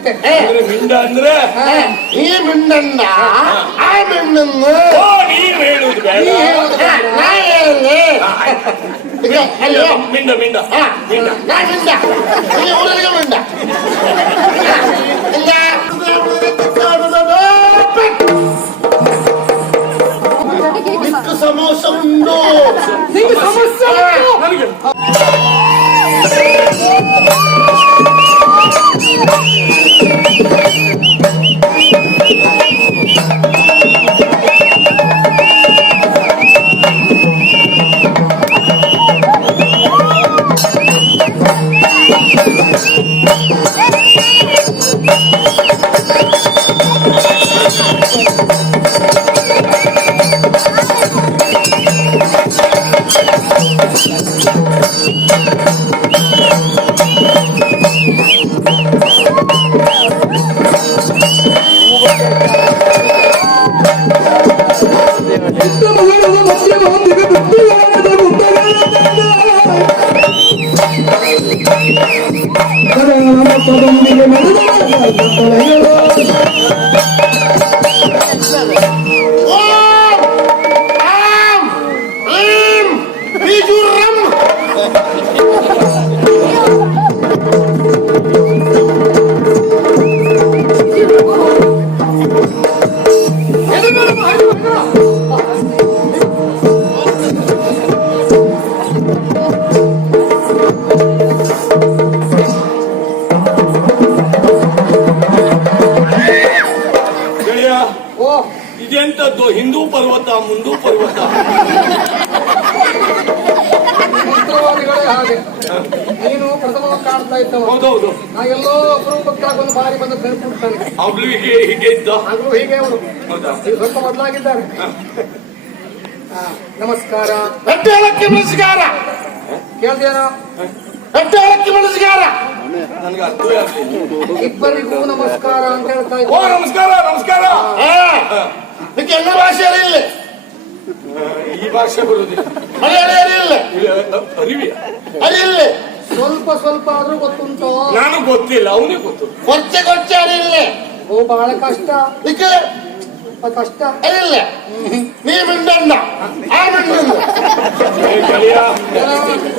ಅಂದ್ರೆ ಮಿಂಡ ಅಂದ್ರೆ ಈ ಮಿಂಡನ್ನ ಆ ಮಿಂಡನ್ನು ಓ ನೀವ್ ಹೇಳುದು ಬೇಡ ನಾ ಹೇಳಿ ಈಗ ಅಲ್ಲೋ ಮಿಂಡ ಮಿಂಡ ಹಾ, ಮಿಂಡ ನಾ ಮಿಂಡ ಈ ಊರಿಗೆ ಮಿಂಡ ಇಲ್ಲ ಇಷ್ಟು ಸಮೋಸ ಉಂಟು ನಿಮ್ಗೆ ಸಮಸ್ಯೆ ಉಂಟು? ನನಗೆ ಇದೆಂತದ್ದು ಹಿಂದೂ ಪರ್ವತ ಮುಂದೂ ಪರ್ವತ? ಹಾಗೆ. ನೀನು ಪ್ರಥಮ ಕಾಣ್ತಾ ಇದ್ದವ. ಹೌದೌದು. ನಾ ಎಲ್ಲೋ ಅಪರೂಪಕ್ಕಾಗಿ ಒಂದು ಬಾರಿ ಬಂದು ಕರ್ಕೊಂಡ್ತಾನೆ ಅವ್ಳು ಹೀಗೆ ಹೀಗೆ ಇದ್ದ? ಆದ್ರೂ ಹೀಗೆ ಅವರು ಸ್ವಲ್ಪ ಬದಲಾಗಿದ್ದಾರೆ ನಮಸ್ಕಾರ. ನಮಸ್ಕಾರ. ಕೇಳ್ದೇನೋ ನನಗೆ ಇಬ್ಬರಿಗೂ ನಮಸ್ಕಾರ ಅಂತ ಹೇಳ್ತಾ ಓ ಇದ್ದಾರೆ ನಮಸ್ಕಾರ. ನಮಸ್ಕಾರ ನಿಕ್ಕೆ ಎಲ್ಲ ಭಾಷೆ ಅರಿಯಿಲ್ಲ ಈ ಭಾಷೆ ಬರುದಿಲ್ಲ. ಮಲಯಾಳಿ ಅರಿಯಿಲ್ಲ ಅರಿವಿ ಅರಿಯಿಲ್ಲ ಸ್ವಲ್ಪ ಸ್ವಲ್ಪ ಆದ್ರೂ ಗೊತ್ತುಂಟು. ನಾನು ಗೊತ್ತಿಲ್ಲ ಅವನಿಗೆ ಗೊತ್ತು. ಕೊಚ್ಚೆ ಕೊಚ್ಚೆ ಅರಿಯಲ್ಲ ಓ ಬಹಳ ಕಷ್ಟ. ನಿಕ್ಕೆ ಸ್ವಲ್ಪ ಕಷ್ಟ ಅರಿಯಿಲ್ಲ ನೀ ಮಿಂಡನ್ನ ಆ ಮಿಂಡನ್ನು ಏ ಗೆಳೆಯ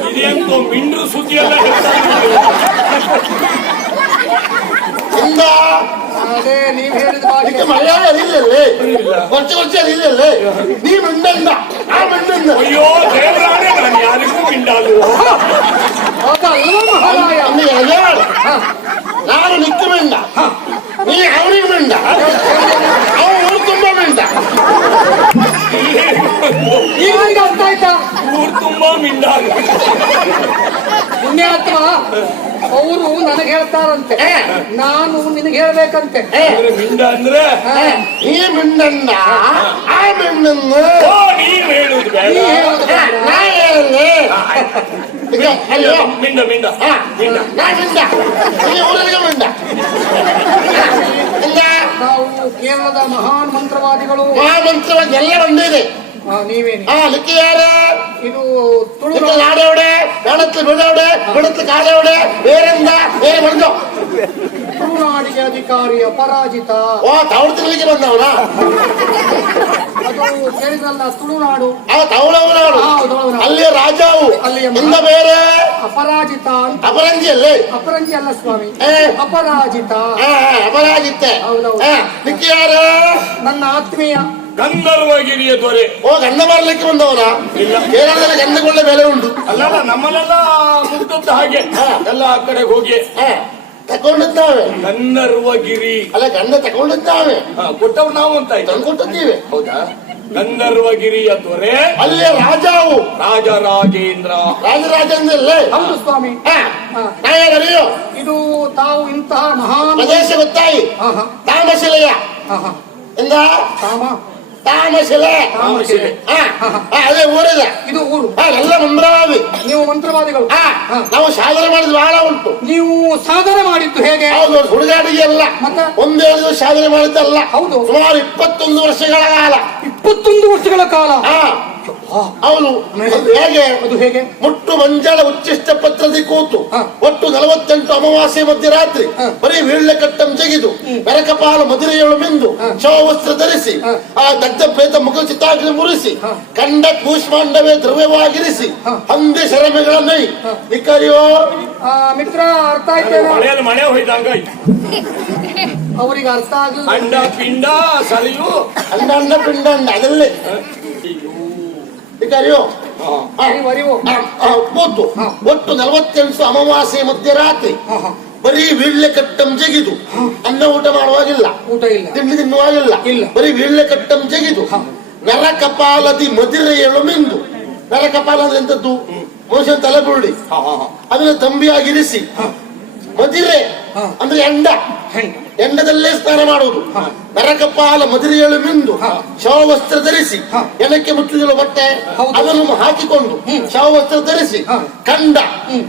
ಇದೆಂತೋ ಮಿಂಡ್ರು ಸುದ್ದಿ ಎಲ್ಲ ಹೇಳ್ತಾರೆ ಇಂದ ಅದೇ ನೀವ್ ಹೇಳಿದ ನಿಕ್ಕೆ ಭಾಷೆ ಮಲಯಾಳಿ ಅರಿಯಿಲ್ಲಲ್ಲೇ ಕೊಚ್ಚೆ ಕೊಚ್ಚೆ ಮಿಂಡ ಮಿಂಡ ಈಗ ಅರ್ಥ ಆಯ್ತಾ? ಊರು ತುಂಬಾ ಮಿಂಡಾಲು ಪುಣ್ಯಾತ್ಮ ಅವರು ನನಗೆ ಹೇಳ್ತಾರಂತೆ. ನಾನು ನಿನಗೆ ಹೇಳ್ಬೇಕಂತೆ. ಅಂದ್ರೆ ಮಿಂಡ ಅಂದ್ರೆ? ಈ ಮಿಂಡನ್ನ ಆ ಮಿಂಡನ್ನ ಓ ನೀವ್ ಹೇಳುದು ಬೇಡ. ನೀ ಹೇಳೋದು ಬೇಡ. ನಾ ಮಿಂಡ ಮಿಂಡ ಹಾ, ಮಿಂಡ. ನಾ ಮಿಂಡ. ಈ ಊರಿಗೆ ಮಿಂಡ. ಇಲ್ಲ ನಾವು ಕೇರಳದ ಮಹಾನ್ ಮಂತ್ರವಾದಿಗಳು. ಮಹಾಮಂತ್ರವಾಗಿ ಎಲ್ಲ ಒಂದಿದೆ ಆ, ನೀವೇನಿ ಹಾ ಲಿಕ್ಕಿ ಯಾರು? ಇದು ತುಳು ಲಿಕ್ಕ ಲಾಡವಡೆ ಬೆಳತ್ತು ಬಿಡವಡೆ ಬೆಳತ್ತು ಕಾಡವಡೆ ಬೇರೆಂದ ಬೇರೆ ಬಂದು. ತುಳುನಾಡಿಗೆ ಅಧಿಕಾರಿ ಅಪರಾಜಿತ ಓ ತವಳು ತಿನ್ಲಿಕ್ಕೆ ಬಂದವನ? ಅದು ಕೇಳಿದ್ರಲ್ಲ ತುಳುನಾಡು. ಆ ತವಳವನವನು ಅಲ್ಲಿಯ. ಅಲ್ಲಿ ರಾಜಾವು. ಅಲ್ಲಿಯ ಮುಂದೆ ಬೇರೆ? ಅಪರಾಜಿತ ಅಂತ. ಅಪರಂಜಿಯಲ್ಲಿ ಅಪರಂಜಿ ಅಲ್ಲ ಸ್ವಾಮಿ. ಏ. ಅಪರಾಜಿತ. ಅಪರಾಜಿತ್ತೆ ಹೌದೌದು. ಯಾರು? ನನ್ನ ಆತ್ಮೀಯ. ಗಂಧರ್ವಗಿರಿಯ ದೊರೆ. ಓ ಗಂಧ ಮಾರ್ಲಿಕ್ಕೆ ಬಂದವನ? ಇಲ್ಲ. ಕೇರಳದಲ್ಲಿ ಗಂಧಗೊಳ್ಳೆ ಬೆಲೆ ಉಂಟು. ಅಲ್ಲ ನಮ್ಮಲ್ಲೆಲ್ಲ ಮುಗ್ದದ್ದು ಹಾಗೆ. ಎಲ್ಲ ಆ ಕಡೆ ಹೋಗಿ. ಹಾ. ತಗೊಂಡಿದ್ದಾವೆ. ಗಂಧರ್ವಗಿರಿ. ಅಲ್ಲ ಗಂಧ ತಗೊಂಡಿದ್ದಾವೆ. ಕೊಟ್ಟವ್ರು ನಾವು ಅಂತ ಆಯ್ತು. ತಂದು ಕೊಟ್ಟಿದ್ದೀವಿ ಹೌದಾ? ಗಂಧರ್ವಗಿರಿಯ ದೊರೆ. ಅಲ್ಲೇ ರಾಜಾವು. ರಾಜರಾಜೇಂದ್ರ. ರಾಜರಾಜೇಂದ್ರಲ್ಲೇ ಹೌದು ಸ್ವಾಮಿ. ಹಾ ನಾ ಯಾರರಿಯೋ ಇದು ತಾವು ಇಂತಹ ಮಹಾನ್ ಪ್ರದೇಶ ಗೊತ್ತಾಯಿ. ತಾಮಶಿಲೆಯ ಆಹಾ. ಎಂದ? ಹಾ ಹಾ, ಅದೇ ಊರಿದೆ. ಇದು ಊರು. ಎಲ್ಲ ಮಂದ್ರವಾದಿ ನೀವು ಮಂತ್ರವಾದಿಗಳು. ನಾವು ಸಾಧನೆ ಮಾಡಿದ್ ಬಹಳ ಉಂಟು. ನೀವು ಸಾಧನೆ ಮಾಡಿದ್ದು ಹೇಗೆ? ಹೌದು ಹುಡುಗಾಟಿಗೆ ಅಲ್ಲ? ಒಂದೇಳು ದಿವಸ ಸಾಧನೆ ಮಾಡಿದ್ದಲ್ಲ. ಹೌದು. ಸುಮಾರು ಇಪ್ಪತ್ತೊಂದು ವರ್ಷಗಳ ಕಾಲ. ಇಪ್ಪತ್ತೊಂದು ವರ್ಷಗಳ ಕಾಲ. ಹಾ ಅವನು ಹೇಗೆ ಅದು ಹೇಗೆ? ಮುಟ್ಟು ಮಂಜಾಳ ಉಚ್ಚಿಷ್ಟ ಪತ್ರದಿ ಕೂತು. ಒಟ್ಟು ನಲವತ್ತೆಂಟು ಅಮಾವಾಸ್ಯೆ ಮಧ್ಯರಾತ್ರಿ ರಾತ್ರಿ ಬರೀ ವೀಳ್ಯ ಕಟ್ಟಂ ಜಗಿದು ಬೆರಕಪಾಲ ಮಧುರೆಯೊಳು ಮಿಂದು ಶವವಸ್ತ್ರ ಧರಿಸಿ. ಆ ದಗ್ಧ ಪ್ರೇತ ಮುಖ ಚಿತ್ತಾಗ್ನಿ ಮುರಿಸಿ ಕಂಡ ಕೂಷ್ಮಾಂಡವೇ ದ್ರವ್ಯವಾಗಿರಿಸಿ ಹಂದಿ ಶರಮೆಗಳ ನೈ. ನಿಕ್ಕರಿಯೋ ಆ, ಮಿತ್ರ ಅರ್ಥ ಆಯ್ತು ಮಳೆ ಹೋಯ್ದಾಗ ಆಯ್ತು. ಅವರಿಗೆ ಅರ್ಥ ಆಗಲ್ಲ ಅಂಡ ಪಿಂಡ ಸಲಿಯು. ಅಣ್ಣ ಅಣ್ಣ ಪಿಂಡ ಅಂಡ ಅದಲ್ಲೇ. ಕೂತು ಹ. ಒಟ್ಟು ನಲವತ್ತೆಂಟು ಅಮಾವಾಸ್ಯೆ ಮಧ್ಯರಾತ್ರಿ. ಬರೀ ವೀಳ್ಳೆ ಕಟ್ಟಂ ಜಗಿದು. ಅನ್ನ ಊಟ ಮಾಡುವಾಗಿಲ್ಲ. ಊಟ ಇಲ್ಲ. ತಿಂಡಿ ತಿನ್ನುವಾಗಿಲ್ಲ. ಇಲ್ಲ. ಬರೀ ವೀಳ್ಳೆ ಕಟ್ಟಂ ಜಗಿದು. ನರಕಪಾಲದಿ ಮದಿರೆ ಎಳುಮಿಂದು. ನರಕಪಾಲ ಎಂತದ್ದು ಮನುಷ್ಯನ ಹಾ. ಅದನ್ನ ತಂಬಿಯಾಗಿರಿಸಿ ಮದಿರೆ ಹ. ಅಂದ್ರೆ ಎಂಡ. ಎಂಡದಲ್ಲೇ ಸ್ನಾನ ಮಾಡುವುದು. ಹ. ನರಕಪಾಲ ಮದಿರೆಯಳು ಮಿಂದು. ಶವ ವಸ್ತ್ರ ಧರಿಸಿ. ಹ. ಎನಕ್ಕೆ ಮುಚ್ಚುದಿಲ್ಲ ಬಟ್ಟೆ. ಅದನ್ನು ಹಾಕಿಕೊಂಡು ಹ್ಮ್. ಶವವಸ್ತ್ರ ಧರಿಸಿ. ಹ. ಕಂಡ.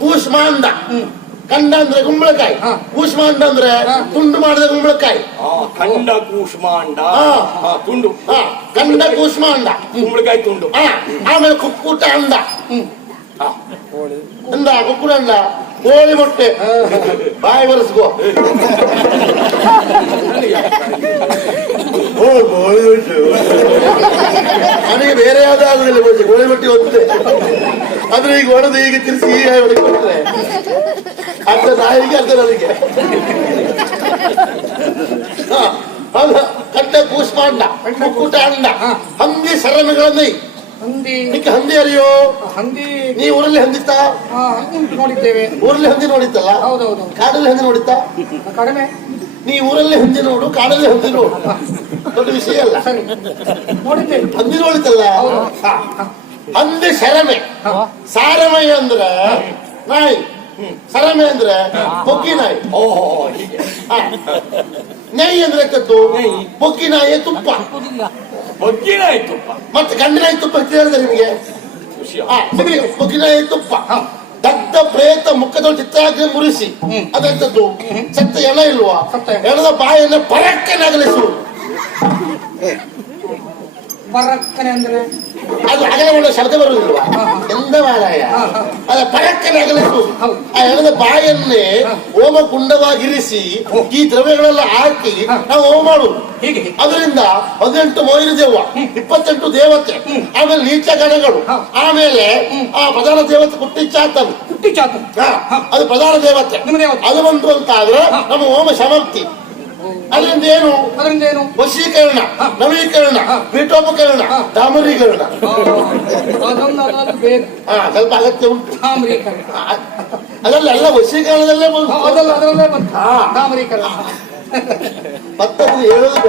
ಕೂಷ್ಮಾಂಡ. ಹ್ಮ್. ಕಂಡ ಅಂದ್ರೆ ಕುಂಬಳಕಾಯಿ ಹ. ಕೂಷ್ಮಾಂಡ ಅಂದ್ರೆ ಹ. ತುಂಡು ಮಾಡಿದ ಕುಂಬಳಕಾಯಿ ಕಂಡ ಖಂಡ ಕೂಷ್ಮಾಂಡ ತುಂಡು. ಹ, ಕಂಡ ಕೂಷ್ಮಾಂಡ. ಕುಂಬಳಕಾಯಿ ತುಂಡು. ಹ, ಆಮೇಲೆ ಕುಕ್ಕುಟ ಅಂಡ ಹ್ಮ್. ಅಂದ ಕುಕ್ಕುಟ ಅಂಡ ಕೋಳಿ ಮೊಟ್ಟೆ. ಬಾಯಿ ಬರೆಸ್ಕೋ ನನಗೆ ಬೇರೆ ಯಾವ್ದು ಆಗುದಿಲ್ಲ ಬಹುಶಃ ಕೋಳಿ ಮೊಟ್ಟೆ ಒಂದೇ. ಆದ್ರೆ ಈಗ ಹೊಡೆದು ಈಗ ತಿರ್ಸಿ ಈಗ ಹೊಡೆದು ಕೊಟ್ರೆ. ಅರ್ಧ ನಾಯಿಗೆ ಅರ್ಧ ನನಗೆ. ಕಟ್ಟೆ ಅಲ್ಲ, ಕಂಡ ಕೂಟ ಕುಕ್ಕುಟ ಅಂಡ ಹಂಗೆ ಸರಮೆಗಳನ್ನ ಹಂದಿ. ನಿಕ್ಕೆ ಹಂದಿ ಅರಿಯೋ? ಹಂದಿ. ನೀ ಊರಲ್ಲಿ ಹಂದಿತ್ತ? ಹಂದಿ ಉಂಟು ನೋಡಿದ್ದೇವೆ. ಊರಲ್ಲಿ ಹಂದಿ ನೋಡಿತ್ತಲ್ಲ? ಹೌದೌದು. ಕಾಡಲ್ಲಿ ಹಂದಿ ನೋಡಿತ್ತ? ಕಡಿಮೆ. ನೀ ಊರಲ್ಲಿ ಹಂದಿ ನೋಡು ಕಾಡಲ್ಲಿ ಹಂದಿ ನೋಡು. ದೊಡ್ಡ ವಿಷಯ ಅಲ್ಲ. ನೋಡಿದ್ದೇವೆ. ಹಂದಿ ನೋಡಿತಲ್ಲ ಹೌದು. ಹಂದಿ ಸರಮೆ. ಸಾರಮೆ ಅಂದ್ರೆ ನಾಯಿ. ಸರಮೆ ಅಂದ್ರೆ ಬೊಕ್ಕಿ ನಾಯಿ. ಓಹೋ ಹಾ. ನೈ ಅಂದ್ರೆ ಕತ್ತು. ಬೊಕ್ಕಿ ನಾಯಿ ತುಪ್ಪ. ಆಯ್ತುಪ್ಪ ಮತ್ತೆ ಗಂಡ ನಾಯಿ ತುಪ್ಪ ಅಂತ ನಿಮಗೆ? ಖುಷಿ. ಆ ಸಿಗ್ಲಿ. ಬೊಕ್ಕಿನ ತುಪ್ಪ ದಗ್ಧ ಪ್ರೇತ ಮುಖದಲ್ಲಿ ಚಿತ್ರಾಗ್ನಿ ಮುರಿಸಿ ಅದಂತದ್ದು? ಸತ್ತ ಎಣ ಇಲ್ವಾ? ಬಾಯನ್ನ ಎಣದ ನಗಲಿಸು. ಪರಕ್ಕೆ ಬರಕ್ಕನೆ ಅಂದ್ರೆ? ಅದು ಅಗಲ ಒಳ್ಳೆ ಶಬ್ದ ಬರುವುದಿಲ್ವಾ. ಅದ ಪರಕ್ಕೆ ನಗಲಿಸುವುದು ಹೌದು. ಆ ಎಣದ ಬಾಯನ್ನೇ ಓಮ ಹೋಮ ಕುಂಡವಾಗಿರಿಸಿ ಈ ದ್ರವ್ಯಗಳೆಲ್ಲ ಹಾಕಿ. ನಾವು ಹೋಮ ಮಾಡುವುದು. ಅದರಿಂದ ಹದಿನೆಂಟು ಮೊಯ್ಲು ದೇವ ಇಪ್ಪತ್ತೆಂಟು ದೇವತೆ ಆಮೇಲೆ ನೀಚ ಗಣಗಳು. ಆಮೇಲೆ ಆ ಪ್ರಧಾನ ದೇವತೆ ಕುಟ್ಟಿಚ್ಚಾತನು ಹುಟ್ಟಿ ಚಾತು ಹಾ, ಅದು ಪ್ರಧಾನ ದೇವತೆ. ಅದು ಬಂತು ಅಂತ ಆದ್ರೆ ನಮ್ಮ ಹೋಮ ಸಮಾಪ್ತಿ. ಅದರಿಂದ ಏನು ಅದರಿಂದ ಏನು ವಶೀಕರಣ ನವೀಕರಣ. ಪೀಠೋಪಕರಣ. ಡಾಮರೀಕರಣ ಸ್ವಲ್ಪ ಅಗತ್ಯ ಉಂಟು. ಅದಲ್ಲ ಎಲ್ಲ ವಶೀಕರಣದಲ್ಲೇ ಬಂತು. ಅದಲ್ಲ ಅದರಲ್ಲೇ ಬಂತು. ಡಾಮರೀಕರಣ ಮತ್ತೊಂದು ಹೇಳೋದು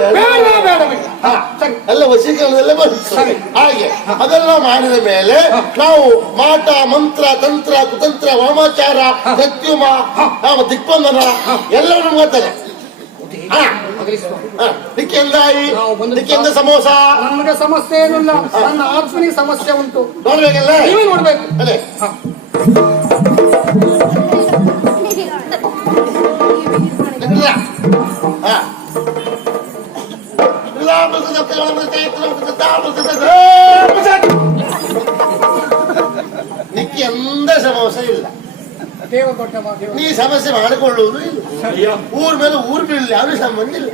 ಎಲ್ಲ ವಶೀಕರಣದಲ್ಲೇ ಬಂತು. ಹಾಗೆ ಅದೆಲ್ಲ ಮಾಡಿದ ಮೇಲೆ ನಾವು ಮಾಟ ಮಂತ್ರ ತಂತ್ರ ಕುತಂತ್ರ ವಾಮಾಚಾರ ಪ್ರತ್ಯುಮ ನಾವು ದಿಕ್ಬಂಧನ ಎಲ್ಲವೂ ಮಾಡ್ತಾರೆ ಬಂದು- ದಿಕ್ಕೆಂದ ಸಮೋಸ. ನಮಗೆ ಸಮಸ್ಯೆ ಏನಿಲ್ಲ. ನನ್ನ ಆತ್ಮನಿಗೆ ಸಮಸ್ಯೆ ಉಂಟು. ನೋಡ್ಬೇಕಲ್ಲ? ನೀವೇ ನೋಡ್ಬೇಕು. ಅದೇ. ನಿಕ್ಕೆ ಎಂದ ಸಮೋಸ ಇಲ್ಲ. ನೀ ಸಮಸ್ಯೆ ಮಾಡಿಕೊಳ್ಳುವುದು ಇಲ್ಲ. ಊರ್ ಮೇಲೆ ಊರ್ ಬೀಳಲಿ ಯಾರು ಸಂಬಂಧ ಇಲ್ಲ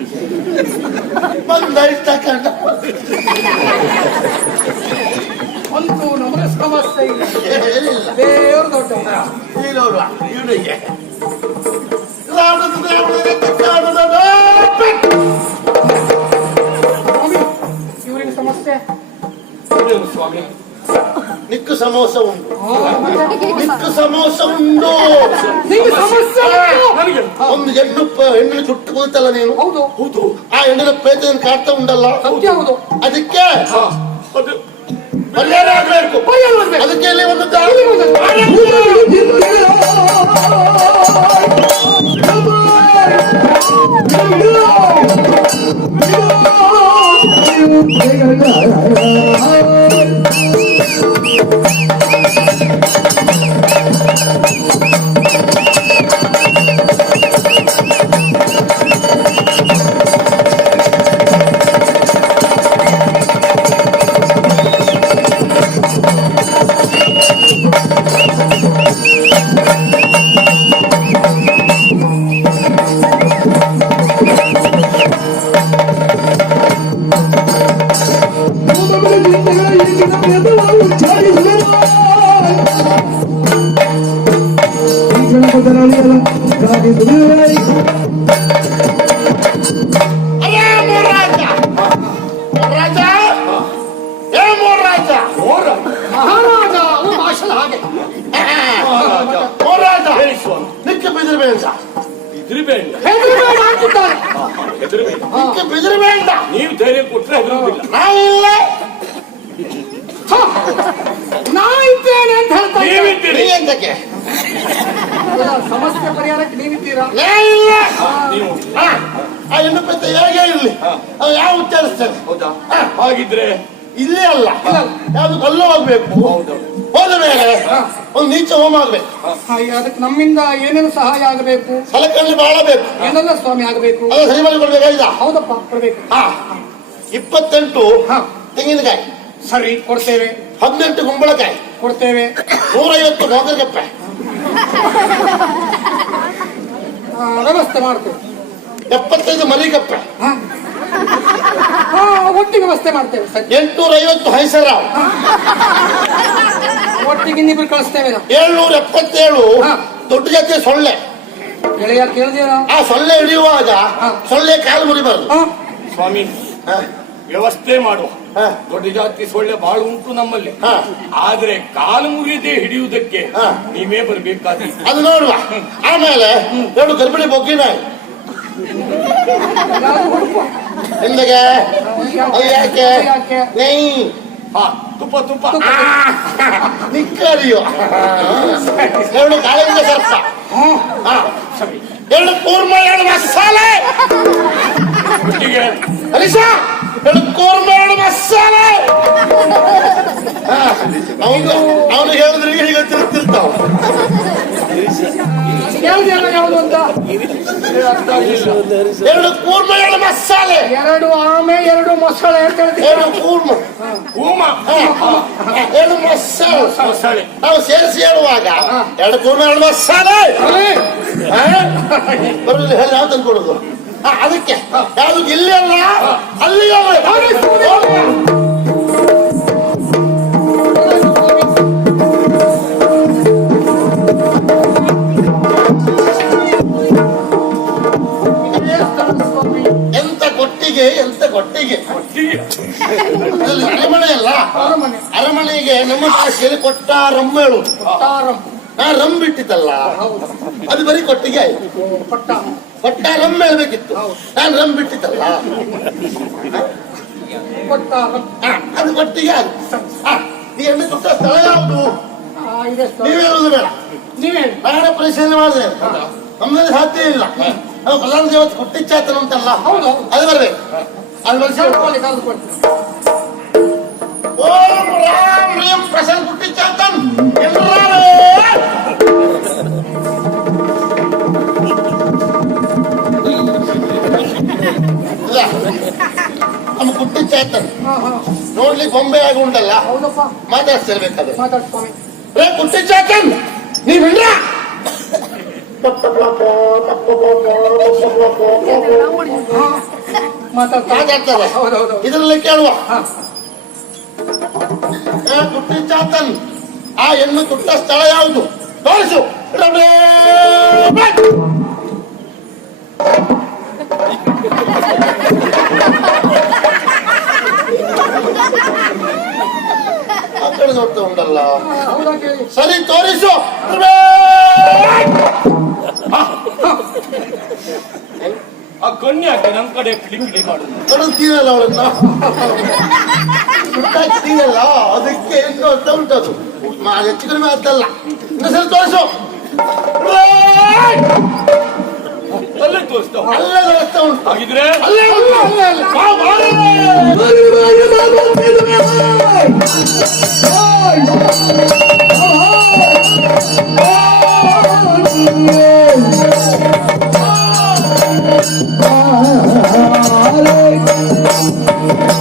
ಬಂದ ತಕ್ಕಂಡ ಕಂಡ ಅಂತೂ ನಮಗೆ ಸಮಸ್ಯೆ ಇಲ್ಲ. ಏನಿಲ್ಲ. ದೇವರು ದೊಡ್ಡ ನೀನೋಡುವ ಇವನಿಗೆ. ಇವರಿಗೆ ಸಮಸ್ಯೆ. ಸ್ವಾಮಿ. ನಿಕ್ಕು ಸಮೋಸ ಉಂಟು. ನಿಕ್ಕು ಸಮೋಸ ಉಂಟು. ಒಂದು ಹೆಣ್ಣು ಹೆಣ್ಣಿನ ಚುಟ್ಟು ಕುದಿತಲ್ಲ ಹೌದು. ಹೌದು. ಆ ಹೆಣ್ಣಿನ ಪೇತನ ಕಾಡ್ತಾ ಉಂಟಲ್ಲ? ಅದಕ್ಕೆ? ಅದಕ್ಕೆ ಒಂದು Thank you. you. ಹೇಗೆ ಇರಲಿ ಅವ ಯಾವ ಉಚ್ಚರಿಸ್ತೇನೆ ಹೌದಾ? ಹಾಗಿದ್ರೆ ಇಲ್ಲೇ ಅಲ್ಲ. ಯಾವ್ದು ಕಲ್ಲು ಹೋಗ್ಬೇಕು ಹೋದ. ಮೇಲೆ ಒಂದು ನೀಚ ಹೋಮ ಆಗ್ಬೇಕು. ಹಾಗೆ ಅದಕ್ಕೆ ನಮ್ಮಿಂದ ಏನೇನು ಸಹಾಯ ಆಗಬೇಕು? ಸಲಕಲ್ಲಿ ಬಾಳಬೇಕು. ಏನೆಲ್ಲ ಸ್ವಾಮಿ ಆಗಬೇಕು? ಅದು ಸರಿ ಮಾಡಿ ಹೌದಪ್ಪ ಕೊಡ್ಬೇಕು. ಹಾ. ಇಪ್ಪತ್ತೆಂಟು ಹಾ. ತೆಂಗಿನಕಾಯಿ. ಸರಿ ಕೊಡ್ತೇವೆ. ಹದಿನೆಂಟು ಕುಂಬಳಕಾಯಿ. ಕೊಡ್ತೇವೆ. ನೂರೈವತ್ತು ಆ, ವ್ಯವಸ್ಥೆ ಮಾಡ್ತೇವೆ. ಎಪ್ಪತ್ತೈದು ಮಲಿಕಪ್ಪ. ಹ? ಹಾ ಒಟ್ಟಿಗೆ ವ್ಯವಸ್ಥೆ ಮಾಡ್ತೇವೆ ಸರ್. ಎಂಟುನೂರ ಐವತ್ತು ಹೈಸರ ಒಟ್ಟಿಗೆ ಇನ್ನಿಬ್ರು ಕಳಿಸ್ತೇವೆ ನಾವು. ಏಳ್ನೂರ ಎಪ್ಪತ್ತೇಳು ಹಾ. ದೊಡ್ಡ ಜಾತಿಯ ಸೊಳ್ಳೆ. ಗೆಳೆಯ ಆ ಸೊಳ್ಳೆ ಹಿಡಿಯುವಾಗ ಸೊಳ್ಳೆ ಕಾಲು ಮುರಿಬಾರ್ದು ಹಾ. ಸ್ವಾಮಿ ಹಾ, ವ್ಯವಸ್ಥೆ ಮಾಡುವ ಹಾ, ದೊಡ್ಡ ಜಾತಿ ಸೊಳ್ಳೆ ಬಹಳ ಉಂಟು ನಮ್ಮಲ್ಲಿ. ಹಾ. ಆದ್ರೆ ಕಾಲು ಮುರಿದೇ ಹಿಡಿಯುವುದಕ್ಕೆ ಹಾ. ನೀವೇ ಬರ್ಬೇಕಾದ್ರೆ ಅದು ನೋಡುವ. ಆಮೇಲೆ ಎರಡು ಗರ್ಭಿಣಿ ಬೊಗ್ಗಿನ ಅದು ಯಾಕೆ? ನೈ ಹಾ ತುಪ್ಪ ತುಪ್ಪ. ನಿಕ್ಕರಿಯೋ. ಎರಡು ಕಾಳಿಂದ ಸರ್ಪ. ಎರಡು ಕೂರ್ಮ ಎರಡು ಮಸಾಲೆ. ಹರೀಶ ಎರಡು ಕೂರ್ಮ ಎರಡು ಮಸಾಲೆ. ಅವನು ಅವನು ಹೇಳಿದ್ರೆ ಈಗ ಗೊತ್ತಿರ್ತಿರ್ತಾವ ಯಾವ್ದು ಯಾವ್ದು ಯಾವ್ದು ಅಂತ? ಎರಡು ಕೂರ್ಮ ಎರಡು ಮಸಾಲೆ. ಎರಡು ಆಮೆ ಎರಡು ಮಸಾಲೆ ಅಂತ ಹೇಳ್ತೀವಿ. ಎರಡು ಕೂರ್ಮ. ಹಾ, ಎರಡು ಮಸಾಲೆ ನಾವು ಸೇರಿಸಿ ಹೇಳುವಾಗ ಎರಡು ಕೂರ್ಮ ಎರಡು ಮಸಾಲೆ. ಹಾ? ಬರುದಿಲ್ಲ ಹೇಳಿ ಯಾವ ತಂದು ಕೊಡುದು ಅದಕ್ಕೆ. ಯಾವ್ದು ಇಲ್ಲಿ ಅಲ್ಲ? ಅಲ್ಲಿ ಕೊಟ್ಟಿಗೆ. ಅದ್ರಲ್ಲಿ ಅರಮನೆ ಅಲ್ಲ? ಅರಮನೆ ಅರಮನೆಗೆ ನಮ್ಮ ಭಾಷೆಯಲ್ಲಿ ಕೊಟ್ಟ ರಮ್ಮೇಳು ಹೇಳುದು ನಾ ರಮ್ ಬಿಟ್ಟಿದ್ದಲ್ಲ? ಅದು ಬರೀ ಕೊಟ್ಟಿಗೆ ಆಯ್ತು. ಕೊಟ್ಟ ರಮ್ ಹೇಳ್ಬೇಕಿತ್ತು. ನಾನು ರಮ್ ಬಿಟ್ಟಿದ್ದಲ್ಲ? ಅದು ಕೊಟ್ಟಿಗೆ ಆಯ್ತು. ಹಾ, ಈ ಎಣ್ಣೆ ಕೊಟ್ಟ ಸ್ಥಳ ಯಾವುದು. ನೀವು ಹೇಳುದು ಬೇಡ. ನೀವೇ ನಾನೇ ಪರಿಶೀಲನೆ ಮಾಡಿದೆ. ನಮ್ಮಲ್ಲಿ ಸಾಧ್ಯ ಇಲ್ಲ. ನಾವು ಪ್ರಧಾನ ದೇವತ್ ಕೊಟ್ಟಿಚ್ಚಾತನ ಅಂತಲ್ಲ ಹೌದು. ಅದು ಬರ್ಬೇಕು ಅದು ಬರ್ಸಿ ಓಂ ರಾಮ್ ರೀಂ ಪ್ರಸನ್ನ ಇಲ್ಲ. ನಮ್ಮ ಕುಟ್ಟಿಚ್ಚಾತನ್ ಹಾ ಹಾ. ನೋಡ್ಲಿಕ್ಕೆ ಬೊಂಬೆ ಆಗಿ ಉಂಟಲ್ಲ? ಮಾತಾಡ್ತಿರ್ಬೇಕಾದ್ರೆ ಕುಟ್ಟಿಚ್ಚಾತನ್ ನೀವಿಲ್ಲ ಮಾತಾಡ್ತಾರೆ ಇದರಲ್ಲಿ ಕೇಳುವ. ಹಾ ಏ ಕುಟ್ಟಿಚ್ಚಾತನ್ ಆ ಹೆಣ್ಣು ತುಟ್ಟ ಸ್ಥಳ ಯಾವುದು? ತೋರಿಸು. ಆ ಉಂಟಲ್ಲ. ಸರಿ, ತೋರಿಸು. ರಮೇ ಆ ಕನ್ಯಾಕೆ ನಮ್ ಕಡೆ ಕಿಡಿ ಕಿಡಿ ಮಾಡುದು ಕಡುತ್ತೀನಲ್ಲ ಅವಳನ್ನ ಸುಟ್ಟಾಕ್ತೀನಲ್ಲ ಅದಕ್ಕೆ ಇನ್ನೂ ಅರ್ಥ ಉಂಟದು. ಮಾ ಹೆಚ್ಚು ಕಡಿಮೆ ಅರ್ಥಲ್ಲ ಇನ್ನು ಸರಿ ತೋರಿಸು. ಅಲ್ಲೇ ತೋರಿಸ್ತಾವ ಅಲ್ಲೇ ಅರ್ಥ ಉಂಟು. ಹಾಗಿದ್ರೆ? ಅಲ್ಲೇ ಉಂಟು ಅಲ್ಲೇ ಅಲ್ಲೇ ಬಾ, ಬಾರೆ. ಬಲವ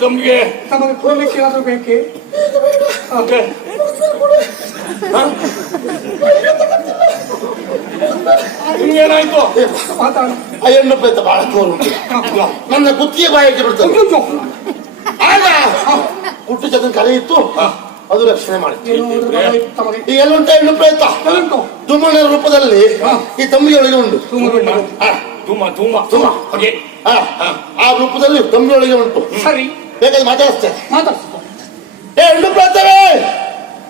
ತಮ್ಗೆ. ತಮಗೆ ಕೊಡ್ಲಿಕ್ಕೆ ಏನಾದ್ರು ಬೇಕೇ? ಓಕೆ ನಿಮ್ಗೇನಾಯ್ತು ಮಾತಾಡು. ಹೆಣ್ಣು ಪ್ರೇತ ಬಹಳ ತೋರು ನನ್ನ ಕುತ್ತಿಗೆ ಬಾಯಿಗೆ ಬಿಡ್ತಾರೆ ಆಗ? ಹುಟ್ಟು ಜಗನ್ ಕರೆ ಇತ್ತು. ಅದು ರಕ್ಷಣೆ ಮಾಡಿ ಏನು ಅಂದ್ರೆ ತಮಗೆ. ಈಗ ಎಲ್ಲುಂಟ ಹೆಣ್ಣು ಪ್ರಯತ್ನ? ದುಮ್ಮನ ರೂಪದಲ್ಲಿ ಈ ತಂಬಿಯೊಳಗೆ ಉಂಟು. ತುಮ. ಹಾಗೆ ಆ, ಆ ರೂಪದಲ್ಲಿ ತಂಬಿಯೊಳಗೆ ಉಂಟು. ಸರಿ. ಬೇಕಾದ್ರೆ ಮಾತಾಡಿಸ್ತೇನೆ. ಮಾತಾಡ್ಸು ಏ ಹೆಣ್ಣು ಪ್ರೇತವೇ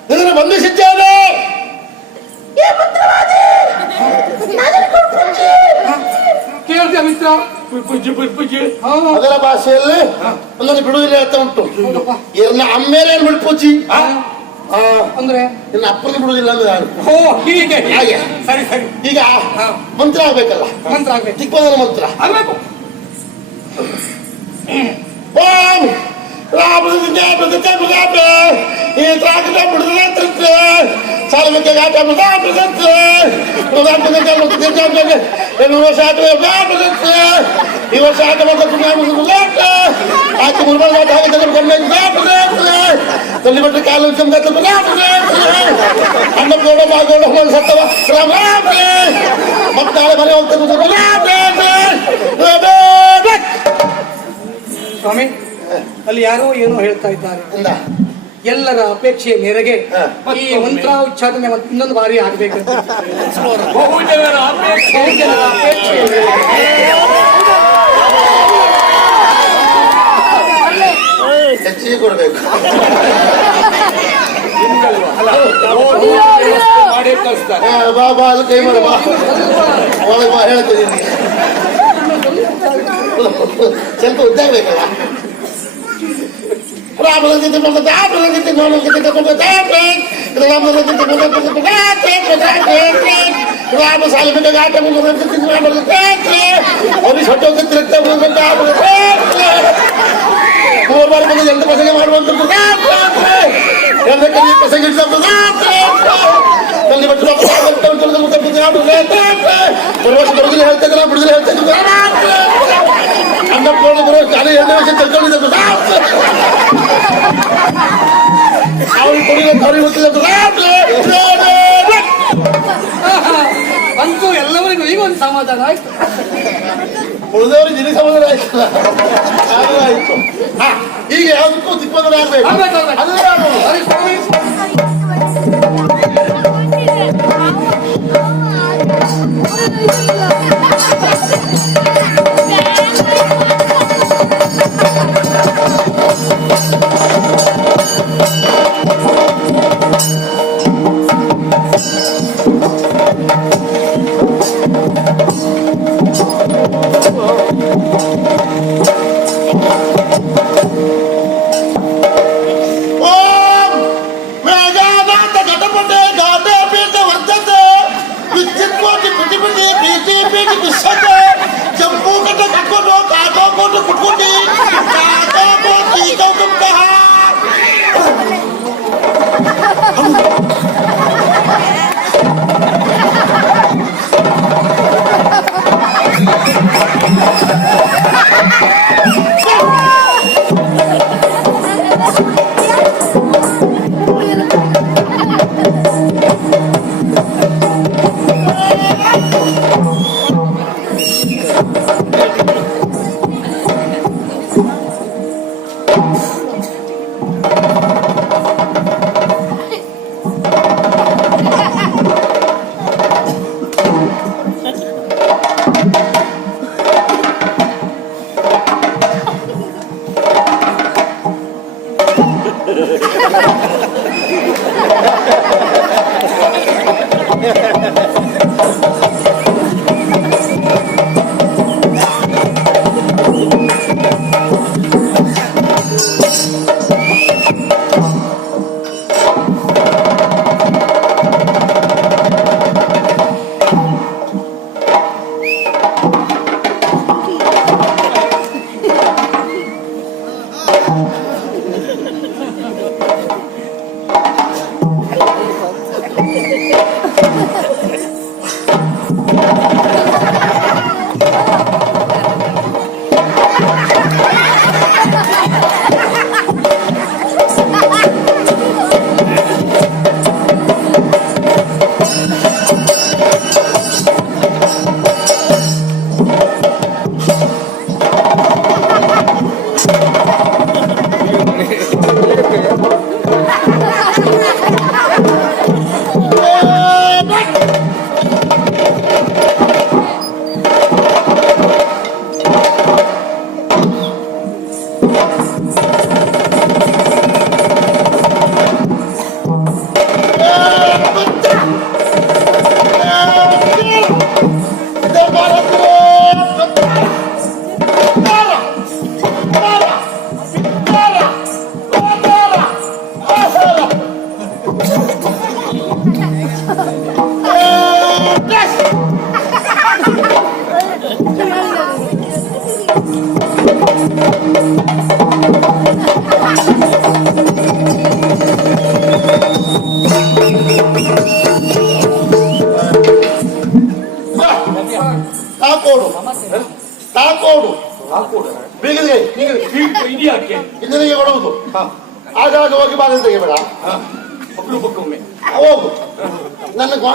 ನಿನ್ನನ್ನು ಬಂಧಿಸಿದ್ದೇನೆ ಕೇಳ್ತೀಯ ಮಿತ್ರ? ಪುಜ್ಜಿ ಪುಜ್ಜಿ ಹಾ. ಅದರ ಭಾಷೆಯಲ್ಲಿ ಒಂದೊಂದು ಬಿಡುವುದಿಲ್ಲ ಅಂತ ಉಂಟು. ಇರ್ನ ಅಮ್ಮೇಲೆ ಏನ್ ಬಿಡ್ಪೂಜಿ ಆ? ಆ, ಅಂದ್ರೆ? ಇನ್ನು ಅಪ್ಪನ ಬಿಡುವುದಿಲ್ಲ ಅಂದ್ರೆ ನಾನು ಓ ಹೀಗೆ. ಹಾಗೆ. ಸರಿ ಸರಿ. ಈಗ ಮಂತ್ರ ಆಗ್ಬೇಕಲ್ಲ? ಮಂತ್ರ ಆಗ್ಬೇಕು. ದಿಕ್ಪಾಲನ ಮಂತ್ರ. ಆಗ್ಬೇಕು. ಓಂ ರಾಮದಿಂದ ಬದುಕ ಬುಗಾಪ ಈ ತ್ರಾಕಟ ಬಿಡುದಲೆ ತಿರ್ತೆ ಸಾಲಮಕ್ಕೆ ಗಾಟ ಬುಗಾ ಬಿಡುತ್ತೆ ಬುಗಾ ಬುಗಾ ಬುಗಾ ಬುಗಾ ಏನು ವರ್ಷ ಆಟ ಬುಗಾ ಬಿಡುತ್ತೆ ಈ ವರ್ಷ ಆಟ ಬುಗಾ ಬುಗಾ ಬುಗಾಟ ಆಚೆ ಮುರ್ಬಲ್ ಗಾಟ ಹಾಗೆ ತಲೆ ಕಮ್ಮಿ ಬುಗಾ ಬಿಡುತ್ತೆ ತಲೆ ಬಿಟ್ಟು ಕಾಲು ಚಮಕ ಬುಗಾ ಬಿಡುತ್ತೆ ಅಣ್ಣ ಗೋಡ ಮಾಗೋಡ ಹೋಗಿ ಸತ್ತವ ರಾಮ ಮತ್ತೆ ನಾಳೆ ಮನೆ ಹೋಗ್ತದೆ ಬುಗಾ ಬಿಡುತ್ತೆ ಸ್ವಾಮಿ ಅಲ್ಲಿ ಯಾರೋ ಏನೋ ಹೇಳ್ತಾ ಇದ್ದಾರೆ. ಅಂದ ಎಲ್ಲರ ಅಪೇಕ್ಷೆಯ ಮೇರೆಗೆ. ಈ ಮಂತ್ರ ಉಚ್ಚಾರಣೆ ಮತ್ತೆ ಇನ್ನೊಂದು ಬಾರಿ ಆಗ್ಬೇಕು ಬಹುಜನರ ಅಪೇಕ್ಷೆ. ಬಹುಜನರ ಅಪೇಕ್ಷೆಯ ಮೇರೆಗೆ ಕೊಡ್ಬೇಕು. ಕಳಿಸ್ತಾರೆ. ಬಾ ಬಾ ಅಲ್ಲಿ ಕೈ ಮಾಡಿ ಬಾ. ಒಳಗೆ ಬಾ ಹೇಳ್ತೀನಿ ನಿನಗೆ. ಸ್ವಲ್ಪ ಉದ್ದಾಗಬೇಕಲ್ಲ ರಾಮಲಂಕಿತ ಬಂದ ರಾಮಲಂಕಿತ ನೋಡಲಂಕಿತ ಬಂದ ರಾಮಲಂಕಿತ ಬಂದ ರಾಮ ಸಾಲ ಬಿಟ್ಟ ಗಾಟ ಅವ್ರಿಗೆ ಹೊಟ್ಟೆ ತಿರುಗ್ತಾ ಮೂರು ಬಾರಿ ಬಂದು ಎಂಟು ಪಸಂಗ ಮಾಡುವಂತ ಎಲ್ಲ ಕೈ ಪಸಂಗ ಅಲ್ಲಿ ಬಿಟ್ಟು ವರ್ಷ ಬಿಡುದಲೆ ಹೇಳ್ತಿದ್ರ ಬಿಡುದಲೆ ಹೇಳ್ತಿದ್ರ ಅನ್ನ ಕೋಣ ಬರೋ ಕಾಲ ಎರಡು ವರ್ಷ ತಿಳ್ಕೊಂಡಿದ್ದ ಅವ್ರಿಗೆ ಕೊಡಿಲ್ಲ ಅವ್ರಿಗೆ ಗೊತ್ತಿಲ್ಲ ಅಂತೂ ಎಲ್ಲವರಿಗೂ ಈಗ ಒಂದು ಸಮಾಧಾನ ಆಯ್ತು. ಉಳಿದವ್ರಿಗೆ ನಿನಗೆ ಸಮಾಧಾನ ಆಯ್ತಲ್ಲ? ಆಯ್ತು. ಹಾ, ಈಗ ಯಾವ್ದಕ್ಕೂ ದಿಪ್ಪಂದರ ಆಗ್ಬೇಕು. ಆಗ್ಬೇಕು, ಆಗ್ಬೇಕು.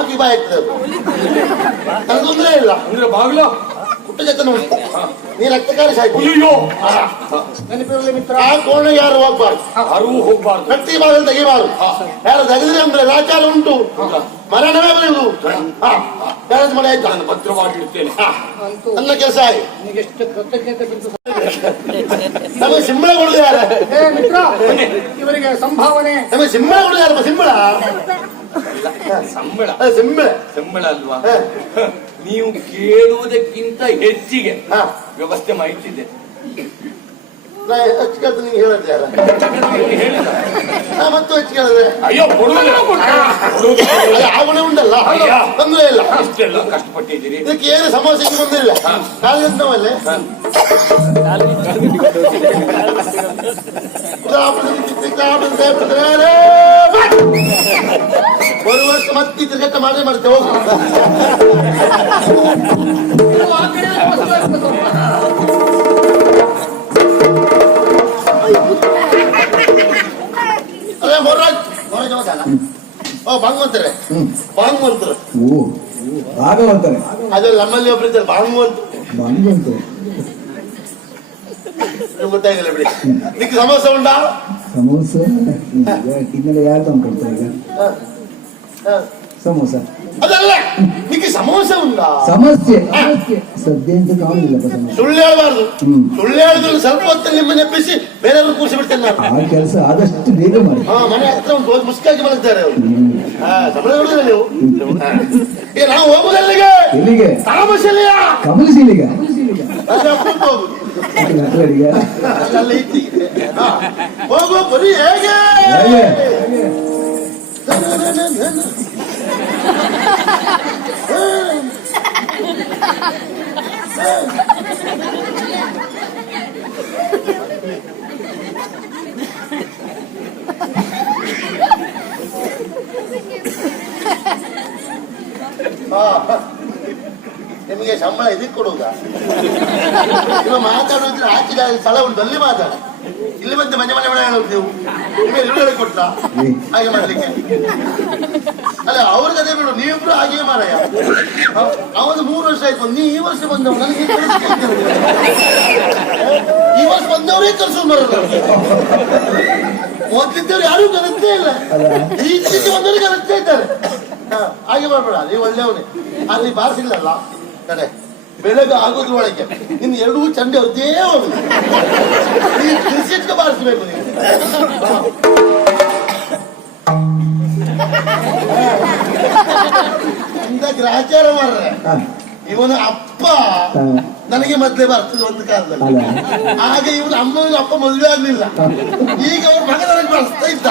ನನ್ನ ಗಾಂಕಿ ಬಾಯ್ ಆಗ್ತದೆ ಅದು. ನನಗೆ ತೊಂದರೆ ಇಲ್ಲ ಅಂದ್ರೆ ಬಾಗ್ಲ ಪುಟ್ಟ ಜೊತೆ ನೋಡಿ ನೀ ರಕ್ತಕಾರಿ ಸಾಯ್ತು ಅಯ್ಯೋ ನೆನಪಿರಲಿ ಮಿತ್ರ ಆ ಕೋಣೆ ಯಾರು ಹೋಗ್ಬಾರ್ದು ಯಾರೂ ಹೋಗ್ಬಾರ್ದು ಗಟ್ಟಿ ಬಾಗಿಲು ತೆಗಿಬಾರ್ದು ಯಾರು ತೆಗೆದ್ರೆ ಅಂದ್ರೆ ರಾಚಾರ ಉಂಟು ಮರಣವೇ ಬರೆಯುವುದು ಯಾರು ಮನೆ ಆಯ್ತಾ ನಾನು ಭದ್ರವಾಗಿಡ್ತೇನೆ ಹಾ. ಅಂತೂ ನನ್ನ ಕೆಲಸ ಆಗಿ ನಿನಗೆ ಎಷ್ಟು ಕೃತಜ್ಞತೆ ಬಿದ್ದು ನಮಗೆ ಸಿಂಬಳ ಕೊಡುದು ಯಾರು ಹೇ ಮಿತ್ರ ಇವರಿಗೆ ಸಂಭಾವನೆ ನಮಗೆ ಸಿಂಬಳ ಕೊಡುದು ಯಾರು ಸಿಂಬಳ ಸಂಬಳ. ಸಂಬಳ. ಸಿಂಬಳ ಅಲ್ವಾ? ನೀವು ಕೇಳುವುದಕ್ಕಿಂತ ಹೆಚ್ಚಿಗೆ. ವ್ಯವಸ್ಥೆ ಮಾಹಿತಿದೆ ಇದೆ. ನಿಂಗೆ ಹೇಳೋದು ನಾ ಮತ್ತು ಅಯ್ಯೋ ಉಂಟಲ್ಲ. ತೊಂದರೆ ಇಲ್ಲ. ಇಷ್ಟೆಲ್ಲ ಕಷ್ಟಪಟ್ಟಿದ್ದೀರಿ. ಇದಕ್ಕೆ ಏನು ಸಮಸ್ಯೆ ಬಂದಿಲ್ಲ. ಗಂಟವಲ್ಲೇ ಒಂದು ವರ್ಷ ಮತ್ತೆ ತಿರ್ಗಟ್ಟ ಮಾಡಿ ಮಾಡ್ತೇವೆ ಹೋಗು ನೀವು ಆ ಕಡೆ ವ್ಯವಸ್ಥೆ ಆಗ್ತದೆ ಸ್ವಲ್ಪ. ಅದೇ ಮೊರ್ರಾಜ್ ಮೊರ್ರಾಜ್ ಹೋದಲ್ಲ ಓ ಭಾಗವಂತರೆ ಭಾಗವಂತರು ಓ ಭಾಗವಂತನೇ ಅದು ನಮ್ಮಲ್ಲಿ ಒಬ್ರು ಇದ್ದಾರೆ ಭಾಗವಂತ ಬಂದಂತೆ ನಿಮ್ಗೆ ಗೊತ್ತಾಗಿಲ್ಲ ಬಿಡಿ ನಿಕ್ಕೆ ಸಮಸ್ಯೆ ಉಂಟಾ ಸಮೋಸ ಹಿನ್ನೆಲೆ ಯಾರು ತಂದು ಈಗ ಹ. ಸಮೋಸ ಅದಲ್ಲ ನಿಮಗೆ ಸಮಸ್ಯೆ ಉಂಟಾ ಸಮಸ್ಯೆ ಸಮಸ್ಯೆ ಸದ್ಯ ಅಂತ ಇಲ್ಲ ಸುಳ್ಳು ಹೇಳಬಾರ್ದು. ಸುಳ್ಳು ಹೇಳಿದ್ರೆ ಸ್ವಲ್ಪ ಹೊತ್ತಲ್ಲಿ ನಿಮ್ಮನ್ನ ಎಬ್ಬಿಸಿ ಬೇರೆಯವ್ರು ಕೂರಿಸಿ ಬಿಡ್ತೇನೆ ನಾನು ಆ ಕೆಲಸ ಆದಷ್ಟು ಬೇಗ ಮಾಡಿ ಹಾ ಮನೆ ಹತ್ರ ಒಂದು ದೊಡ್ಡ ಮುಸ್ಕಾಗಿ ಮಲಗ್ತಾರೆ ಅವರು ಸಂಬಳ ಕೊಡುದಿಲ್ಲ ನೀವು ಏ ನಾವು ಹೋಗುದಲ್ಲಿಗೆ ಎಲ್ಲಿಗೆ ತಾಮಸೆಲೆಯ ಕಮಲಿಸಿಲಿಗ ಹೋಗುದು ನಟರಿಗೆ ಅಲ್ಲೆಲ್ಲ ಇಟ್ಟಿಗೆ. ಹಾ. ಹೋಗು ಬರೀ ಹೇಗೆ ಹೇಗೆ? ನಿಮಗೆ ಸಂಬಳ ಇದಕ್ಕೆ ಕೊಡುವುದಾ? ಇವ ಆಚೆ ಸ್ಥಳ ಉಂಟು, ಅಲ್ಲಿ ಮಾತಾಡ. ಇಲ್ಲಿ ಬಂದು ಮನೆ ಮನೆ ಮನೆ ಹೇಳೋದು ನೀವು. ನಿಮಗೆ ಇಳುವಳಿ ಕೊಟ್ಟ ಹಾಗೆ ಮಾಡ್ಲಿಕ್ಕೆ. ಅಲ್ಲ ಅವ್ರಿಗೆ ಅದೇ ಬಿಡು, ನೀವಿಬ್ರು ಹಾಗೆ ಮಾರಾಯ. ಅವನು ಮೂರು ವರ್ಷ ಆಯ್ತು, ನೀ ಈ ವರ್ಷ ಬಂದವ ನನಗೆ ಈ ವರ್ಷ ಬಂದವರೇ ಕರ್ಸೋದು ಬರೋದು ಓದ್ತಿದ್ದವ್ರು ಯಾರು ಕಲಿತೇ ಇಲ್ಲ. ಈಚೆಗೆ ಬಂದವರು ಕಲಿಸ್ತಾ ಇದ್ದಾರೆ. ಹಾಗೆ ಮಾಡ್ಬೇಡ, ನೀವು ಒಳ್ಳೆಯವನೇ ಅಲ್ಲಿ ಬಾರಿಸಿಲ್ಲಲ್ಲ ಕಡೆ. ಬೆಳಗ್ಗೆ ಆಗೋದ್ರ ಒಳಗೆ ಇನ್ನು ಎರಡೂ ಚಂಡೆ ಅದೇ ಒಂದು ಬಾರಿಸ್ಬೇಕು ನೀವು ಇಂಥ ಗ್ರಾಚಾರ ಮಾಡ್ರೆ. ಇವನ ಅಪ್ಪ ನನಗೆ ಮೊದ್ಲೇ ಬರ್ತದೆ ಒಂದು ಕಾಲದಲ್ಲಿ. ಆಗ ಇವನ ಅಮ್ಮನ ಅಪ್ಪ ಮದುವೆ ಆಗ್ಲಿಲ್ಲ. ಈಗ ಅವ್ರ ಮಗ ನನಗೆ ಬಳಸ್ತಾ ಇದ್ದ